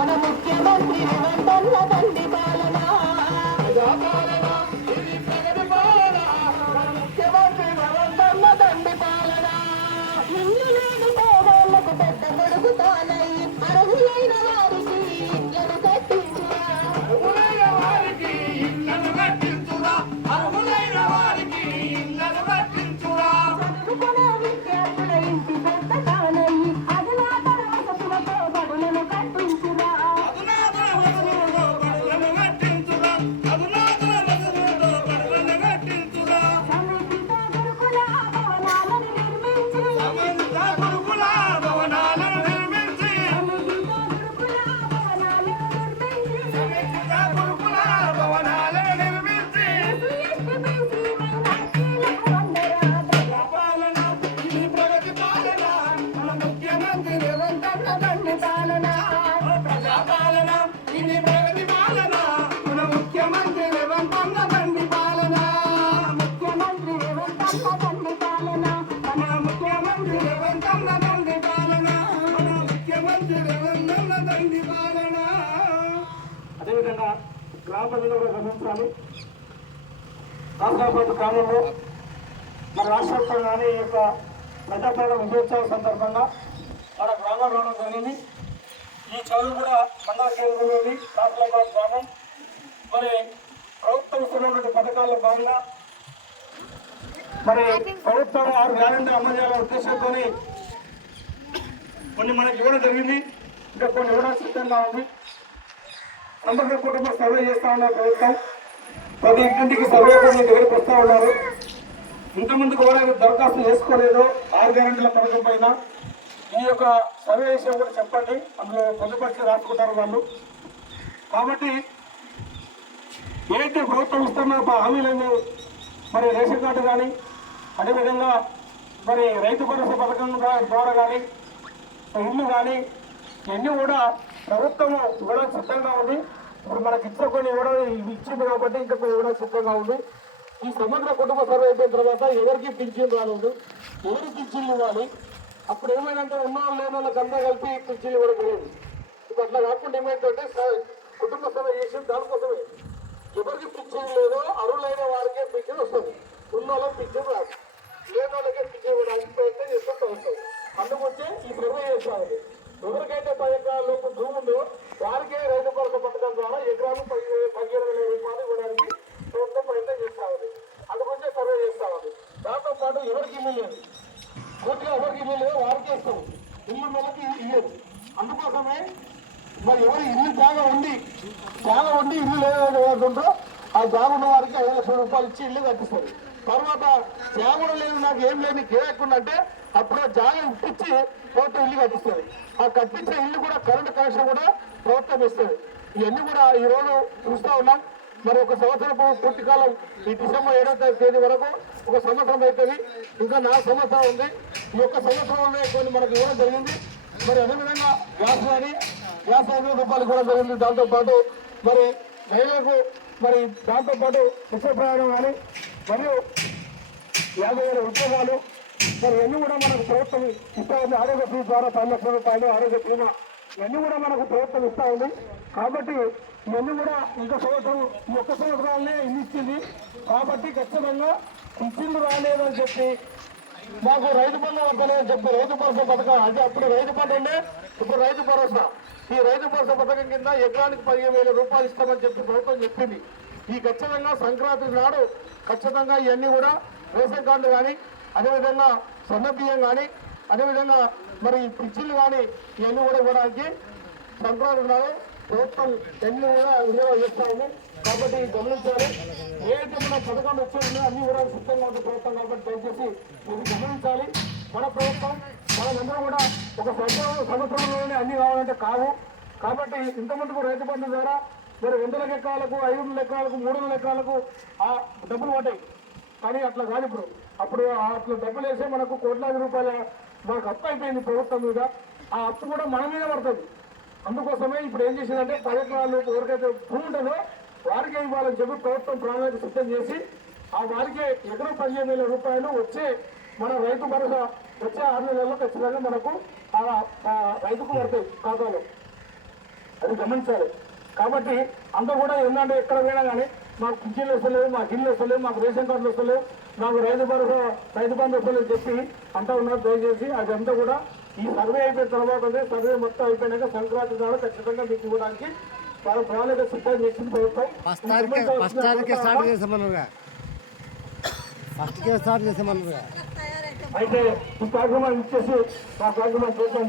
మన ముఖ్యమంత్రి రేవంత్ దండి పాలన ముఖ్యమంత్రి రేవంత్ దండి పాలన ఇల్లు లేని పేదోళ్లకు పెద్ద కొడుకు తానై అర్హులైన వారికి ఇళ్లను కట్టించురా చదువుకునే విద్యార్థుల ఇంటి పెద్ద తానై అధునాతన వసతులతో బడులను కట్టించురా సమీకృత గురుకుల భవనాలను నిర్మించి సమీకృత గురుకుల భవనాలను నిర్మించి అదేవిధంగా గ్రామ ప్రజలు కూడా గమనించాలి. రాష్ట్రాబాద్ గ్రామంలో మన రాష్ట్రంలో కానీ ఈ యొక్క ప్రజాపాలన విజయోత్సవం సందర్భంగా మన గ్రామం రావడం జరిగింది. ఈ చదువు కూడా మండల కేంద్రంలోని రాష్ట్రాబాద్ గ్రామం మరి ప్రభుత్వం ఇస్తున్నటువంటి పథకాల్లో భాగంగా మరి ప్రభుత్వం 6 గ్యారెంటీ అమలు చేయాలనే ఉద్దేశంతో కొన్ని మనకి ఇవ్వడం జరిగింది. ఇంకా కొన్ని ఇవ్వడం సిద్ధంగా ఉంది. సమగ్ర కుటుంబ సర్వే చేస్తా ఉన్నారు ప్రభుత్వం. ప్రతి ఇంటింటికి సర్వే కూడా దగ్గరికి వస్తూ ఉన్నారు. ఇంతకుముందుకు ఎవరైనా దరఖాస్తు చేసుకోలేదో 6 గ్యారెంటీల పథకం పైన ఈ యొక్క సర్వే విషయం కూడా చెప్పండి. అందులో పొందుపరిచి రాసుకుంటారు వాళ్ళు. కాబట్టి ఏదైతే ప్రభుత్వం ఇస్తున్న హామీలను మరి రేషన్ కార్డు కానీ అదేవిధంగా మరి రైతు భరోసా పథకం ద్వారా కానీ ఇల్లు కానీ ఇవన్నీ కూడా ప్రభుత్వం ఇవ్వడం సిద్ధంగా ఉంది. ఇప్పుడు మనకి ఇచ్చిన కొన్ని ఇవ్వడం ఇచ్చింది కాబట్టి ఇంకా కొన్ని ఇవ్వడం సిద్ధంగా ఉంది. ఈ సమగ్ర కుటుంబ సర్వే అయిపోయిన తర్వాత ఎవరికి పింఛన్ రాలేదు, ఎవరికి పింఛన్లు ఇవ్వాలి. అప్పుడు ఏమైందంటే ఉన్న వాళ్ళు లేని వాళ్ళకి అంతా కలిపి పింఛన్లు ఇవ్వడం లేదు. ఇప్పుడు అట్లా కాకుండా ఏమైందంటే కుటుంబ సర్వే చేసి దానికోసమే ఎవరికి పింఛన్ లేదో అర్హులైన వారికే పింఛన్ వస్తుంది. ఉన్న వాళ్ళకి పింఛన్ రాదు, లేని వాళ్ళకే పింఛన్ ఇవ్వడానికి ప్రయత్నం చేస్తూ వస్తుంది. అందుకొచ్చే ఈ సర్వే చేస్తామండి. ఎవరికైతే 10 ఎకరాల లోపు భూమి ఉందో వారికే రైతు భరోసా పథకం ద్వారా ఎకరాలు 17,000 రూపాయలు ఇవ్వడానికి ప్రభుత్వం ప్రయత్నం చేస్తామండి. అందుకొచ్చే సర్వే చేస్తామండి. దాంతో పాటు ఎవరికి ఇల్లు లేదు, పూర్తిగా ఎవరికి ఇల్లు లేదో వారికే ఇస్తాము. ఇల్లు నెలకి ఇయ్యదు. అందుకోసమే మరి ఎవరు ఇల్లు జాగా ఉండి ఇల్లు లేదో ఆ జాగా ఉన్న వారికి 5 లక్షల రూపాయలు ఇచ్చి ఇల్లు కట్టిస్తారు. తర్వాత జాగా లేదు, నాకు ఏం లేదు, కేకుందంటే అప్పుడు జాగా ఇప్పించి ప్రభుత్వం ఇల్లు కట్టిస్తుంది. ఆ కట్టించిన ఇల్లు కూడా కరెంటు కనెక్షన్ కూడా ప్రభుత్వం ఇస్తుంది. ఇవన్నీ కూడా ఈరోజు చూస్తూ ఉన్నాం. మరి ఒక సంవత్సరం పూర్తి కాలం ఈ డిసెంబర్ 7వ తేదీ వరకు ఒక సంవత్సరం అవుతుంది. ఇంకా 4 సంవత్సరాలు ఉంది. ఈ యొక్క సంవత్సరంలో కొన్ని మనకు ఇవ్వడం జరిగింది. మరి అదేవిధంగా గ్యాస్ కానీ గ్యాస్ 5,000 రూపాయలు కూడా జరిగింది. దాంతోపాటు మరి మహిళలకు మరి దాంతోపాటు ఉచిత ప్రయాణం కానీ మరియు 50,000 ఉద్యోగాలు మరి ఇవన్నీ కూడా మనకు ప్రభుత్వం ఇస్తా ఉంది. ఆరోగ్యశ్రీ ద్వారా 10 లక్షల రూపాయలు ఆరోగ్య బీమా ఇవన్నీ కూడా మనకు ప్రభుత్వం ఇస్తా ఉంది. కాబట్టి ఇవన్నీ కూడా ఇంకా సంవత్సరం ఈ ఒక్క సంవత్సరాలనే ఇల్లు ఇచ్చింది. కాబట్టి ఖచ్చితంగా ఇచ్చింది రాలేదని చెప్పి మాకు రైతు బంధు వద్దలేదని చెప్పి రైతు భరోసా పథకం అంటే అప్పుడు రైతు బంధు ఉండే, ఇప్పుడు రైతు భరోసా. ఈ రైతు భరోసా పథకం కింద ఎకరానికి 15,000 రూపాయలు ఇస్తామని చెప్పి ప్రభుత్వం చెప్పింది. ఈ ఖచ్చితంగా సంక్రాంతి నాడు ఖచ్చితంగా ఇవన్నీ కూడా రేషన్ కార్డులు కానీ అదేవిధంగా సన్న బియ్యం కానీ అదేవిధంగా మరి పిచ్చిళ్ళు కానీ ఇవన్నీ కూడా ఇవ్వడానికి సంక్రాంతి నాడు ప్రభుత్వం ఎన్ని కూడా వినియోగం చేస్తా ఉంది. కాబట్టి గమనించాలి. ఏదైతే మన పథకం వచ్చేది అన్ని కూడా సిద్ధంగా ఉంది ప్రభుత్వం. కాబట్టి దయచేసి ఇది గమనించాలి. మన ప్రభుత్వం మనమందరం కూడా ఒక సంవత్సరంలోనే అన్ని కావాలంటే కావు. కాబట్టి ఇంతమందికి రైతు బంధు ద్వారా మరి 200 ఎకరాలకు 500 ఎకరాలకు 300 ఎకరాలకు ఆ డబ్బులు పడ్డాయి. కానీ అట్లా కాదు. అప్పుడు అట్లా డబ్బులు వేసే మనకు కోట్లాది రూపాయల మనకు అప్పు అయిపోయింది ప్రభుత్వం మీద. ఆ అప్పు కూడా మన మీద పడుతుంది. అందుకోసమే ఇప్పుడు ఏం చేసిందంటే 10 ఎకరాలు ఎవరికైతే భూమి ఉంటుందో వారికే ఇవ్వాలని చెప్పి ప్రభుత్వం ప్రణాళిక సిద్ధం చేసి ఆ వారికే ఎకరం 15,000 రూపాయలు వచ్చే మన రైతు భరోసా వచ్చే 6 నెలల్లో ఖచ్చితంగా మనకు రైతుకు పడతాయి ఖాతాలో. అది గమనించాలి. కాబట్టి అందరూ కూడా ఏంటంటే ఎక్కడ పోయినా కానీ మాకు పింఛన్లు వస్తలేవు, మాకు ఇల్లు వస్తలేవు, మాకు రేషన్ కార్డులు వస్తలేవు, మాకు రైతు బంధు వస్తలేవు చెప్పి అంటూ ఉన్నారు. దయచేసి అదంతా కూడా ఈ సర్వే అయిపోయిన తర్వాతనే, సర్వే మొత్తం అయిపోయినాక సంక్రాంతి ద్వారా ఖచ్చితంగా మీకు ఇవ్వడానికి వాళ్ళ ప్రణాళిక సిద్ధం చేసింది ప్రభుత్వం. అయితే ఈ కార్యక్రమాన్ని ఇచ్చేసి మా కార్యక్రమం చేస్తాం.